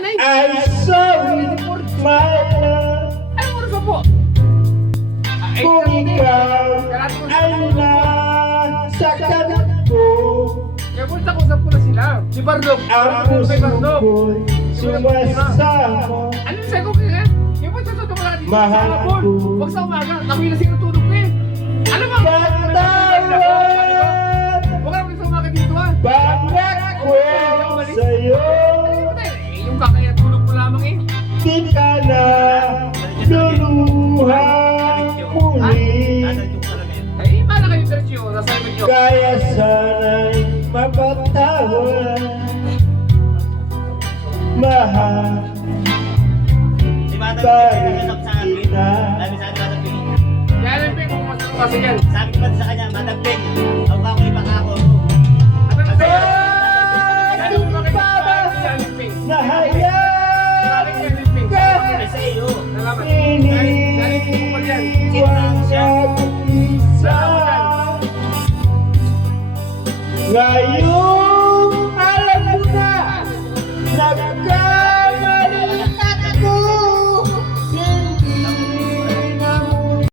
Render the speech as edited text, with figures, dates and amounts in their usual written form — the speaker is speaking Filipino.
nanay. I saw it, my love. Anong oras pa po? Kung ikaw ay nasa kanto, Kaya po, nakusap ko na sila. Si Bardog. ang puso ko'y sumasama. Ano yung sayo ko kaya? Yung po, sa wala dito sa Mahal hapon. ko. Huwag sa umaga. Nakuha na siguro tulog ko eh. Ano ba? Patawad, Huwag ka naman sa umaga dito ah. pangako sa'yo. Yung kakaya tulog mo lamang eh. Di ka na luluhang muli. Ay, paano kayo diretso? Nasa likod nyo. Kaya sana'y mapatawad. Mahal, Si Madam Bye. Ping, nagkasap sa akin. Sabi sa akin, Madam Ping. Yan ang ping kung masarap kasi yan. Sabi ko pa sa kanya, Madam Ping, huwag ako ipangako. Ano na sa'yo? Bakit Yan yung mga ba kaibigan, yan yung ping. nahayag Bakit yan yung ping? Sabi sa iyo. Salamat. Yan yung ping mo dyan. iniwan sa isa? Ngayon